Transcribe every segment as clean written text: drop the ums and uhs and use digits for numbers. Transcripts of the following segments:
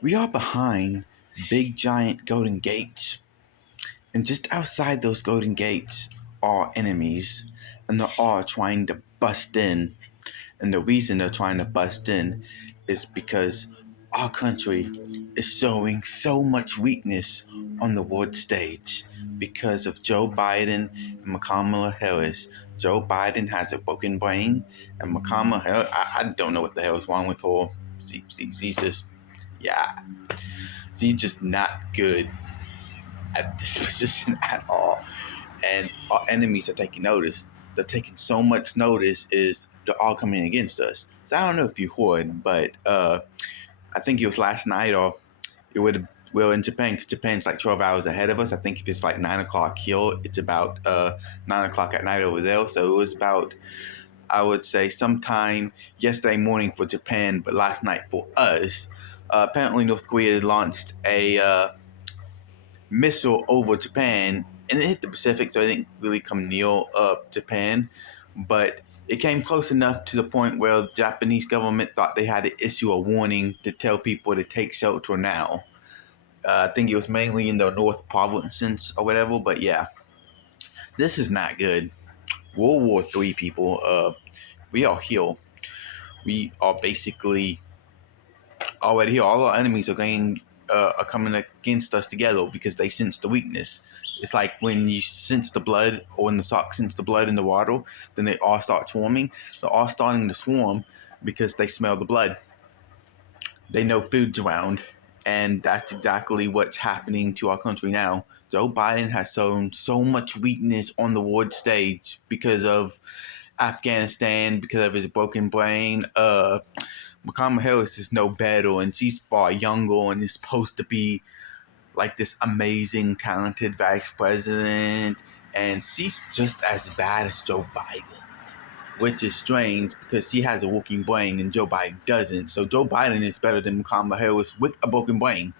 We are behind big giant golden gates, and just outside those golden gates are enemies, and they're all trying to bust in. And the reason they're trying to bust in is because our country is showing so much weakness on the world stage because of Joe Biden and Kamala Harris. Joe Biden has a broken brain, and Kamala Harris, I don't know what the hell is wrong with her. She's just, yeah, she's just not good at this position at all. And our enemies are taking notice. They're taking so much notice is they're all coming against us. So I don't know if you heard, but I think it was last night or it would have, well, in Japan, because Japan's like 12 hours ahead of us. I think if it's like 9 o'clock here, it's about 9 o'clock at night over there. So it was about, I would say, sometime yesterday morning for Japan, but last night for us. Apparently, North Korea launched a missile over Japan, and it hit the Pacific, so it didn't really come near Japan. But it came close enough to the point where the Japanese government thought they had to issue a warning to tell people to take shelter now. I think it was mainly in the North provinces or whatever, but yeah, this is not good. World War III, people. We are here. We are basically already here. All our enemies are coming against us together because they sense the weakness. It's like when you sense the blood, or when the sock sense the blood in the water, then they all start swarming. They're all starting to swarm because they smell the blood. They know food's around, and that's exactly what's happening to our country now. Joe Biden has shown so much weakness on the world stage because of Afghanistan, because of his broken brain. Kamala Harris is no better, and she's far younger and is supposed to be like this amazing, talented vice president, and she's just as bad as Joe Biden, which is strange because she has a working brain and Joe Biden doesn't. So Joe Biden is better than Kamala Harris with a broken brain.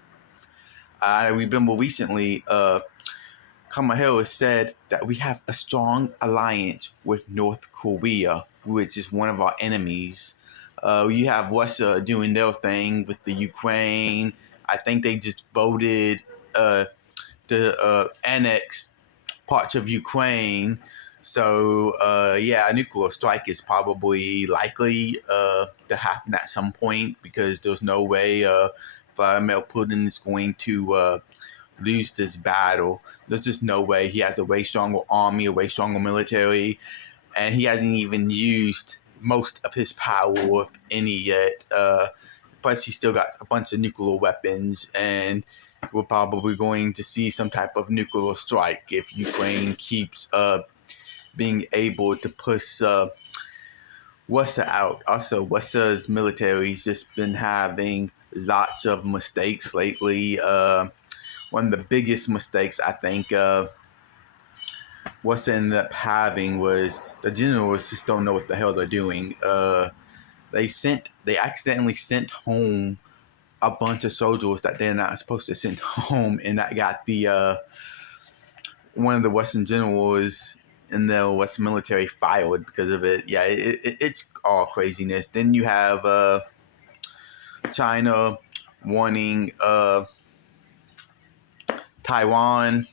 I remember recently, Kamala Harris said that we have a strong alliance with North Korea, which is one of our enemies. You have Russia doing their thing with the Ukraine. I think they just voted to annex parts of Ukraine. So, yeah, a nuclear strike is probably likely to happen at some point because there's no way Vladimir Putin is going to lose this battle. There's just no way. He has a way stronger army, a way stronger military, and he hasn't even used most of his power, if any, yet. Plus, he's still got a bunch of nuclear weapons, and we're probably going to see some type of nuclear strike if Ukraine keeps being able to push Russia out. Also, Russia's military's just been having lots of mistakes lately. One of the biggest mistakes I think Russia ended up having was the generals just don't know what the hell they're doing. They accidentally sent home a bunch of soldiers that they're not supposed to send home, and that got the one of the Western generals in the Western military fired because of it. Yeah, it's all craziness. Then you have China wanting Taiwan,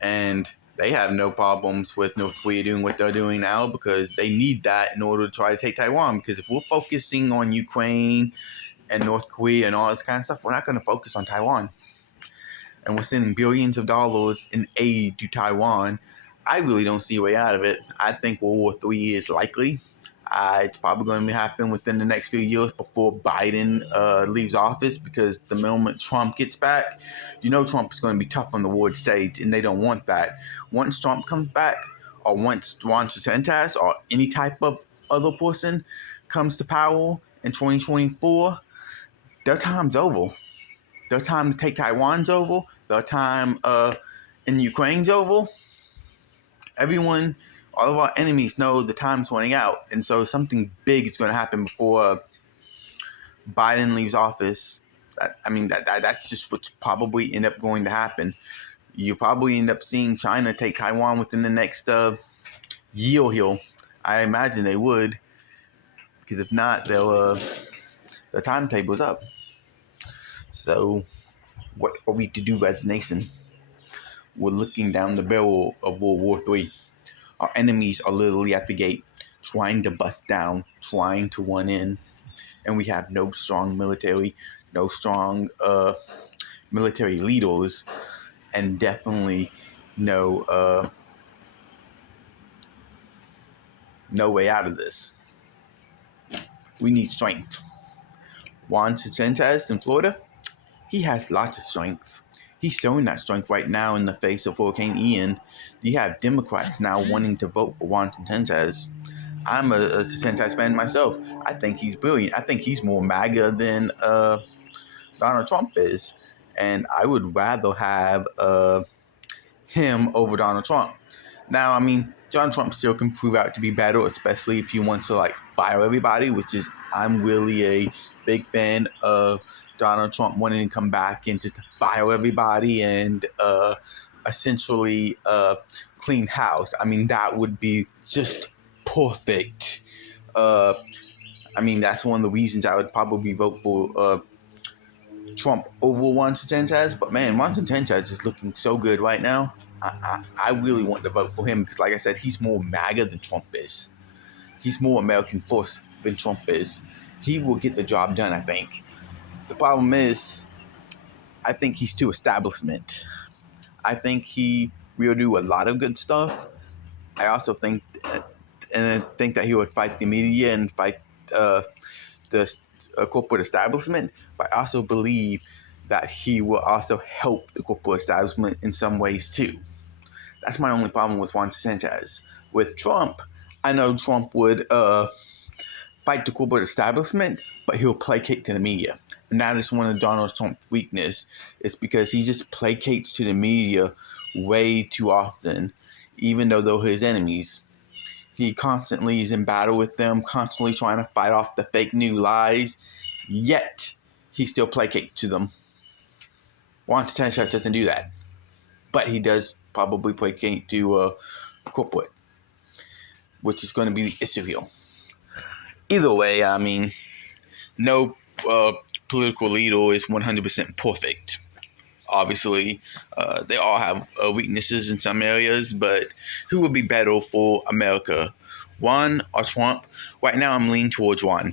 and they have no problems with North Korea doing what they're doing now because they need that in order to try to take Taiwan. Because if we're focusing on Ukraine and North Korea and all this kind of stuff, we're not going to focus on Taiwan. And we're sending billions of dollars in aid to Taiwan. I really don't see a way out of it. I think World War III is likely. It's probably going to happen within the next few years before Biden leaves office, because the moment Trump gets back, you know Trump is going to be tough on the world stage, and they don't want that. Once Trump comes back, or once Ron DeSantis or any type of other person comes to power in 2024, their time's over. Their time to take Taiwan's over. Their time in Ukraine's over. Everyone, all of our enemies know the time's running out, and so something big is going to happen before Biden leaves office. That's just what's probably end up going to happen. You probably end up seeing China take Taiwan within the next year here. I imagine they would, because if not, their timetable's up. So, what are we to do as a nation? We're looking down the barrel of World War III. Our enemies are literally at the gate, trying to bust down, trying to run in, and we have no strong military, no strong military leaders, and definitely no no way out of this. We need strength. Juan Sanchez in Florida, he has lots of strength. He's showing that strength right now in the face of Hurricane Ian. You have Democrats now wanting to vote for Juan Sanchez. I'm a Sanchez fan myself. I think he's brilliant. I think he's more MAGA than Donald Trump is. And I would rather have him over Donald Trump. Now, I mean, Donald Trump still can prove out to be better, especially if he wants to fire everybody, which is I'm really a big fan of Donald Trump wanting to come back and just fire everybody and essentially clean house. I mean, that would be just perfect. I mean, that's one of the reasons I would probably vote for Trump over Juan Sanchez. But man, Juan Sanchez is looking so good right now. I really want to vote for him because, like I said, he's more MAGA than Trump is. He's more American first than Trump is. He will get the job done, I think. The problem is, I think he's too establishment. I think he will do a lot of good stuff. I also think, that he would fight the media and fight the corporate establishment. But I also believe that he will also help the corporate establishment in some ways too. That's my only problem with Juan Sanchez. With Trump, I know Trump would fight the corporate establishment, but he'll placate to the media. And that is one of Donald Trump's weakness. It's because he just placates to the media way too often, even though they're his enemies. He constantly is in battle with them, constantly trying to fight off the fake news lies, yet he still placates to them. Juan Sanchez doesn't do that, but he does probably placate to corporate, which is going to be the issue here. Either way, I mean, no political leader is 100% perfect. Obviously, they all have weaknesses in some areas, but who would be better for America, Juan or Trump? Right now, I'm leaning towards Juan.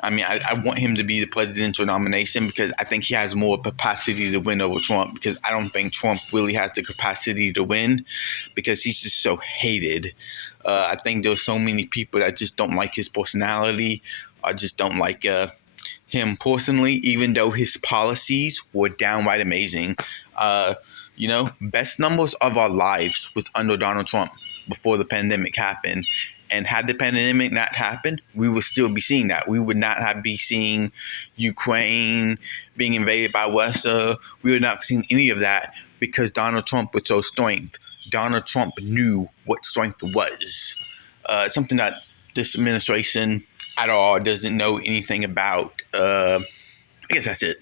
I mean, I want him to be the presidential nomination because I think he has more capacity to win over Trump, because I don't think Trump really has the capacity to win because he's just so hated. I think there's so many people that just don't like his personality or just don't like him personally, even though his policies were downright amazing. Best numbers of our lives was under Donald Trump before the pandemic happened. And had the pandemic not happened, we would still be seeing that. We would not be seeing Ukraine being invaded by Russia. We would not be seeing any of that because Donald Trump was so strength. Donald Trump knew what strength was. Something that this administration at all doesn't know anything about. I guess that's it.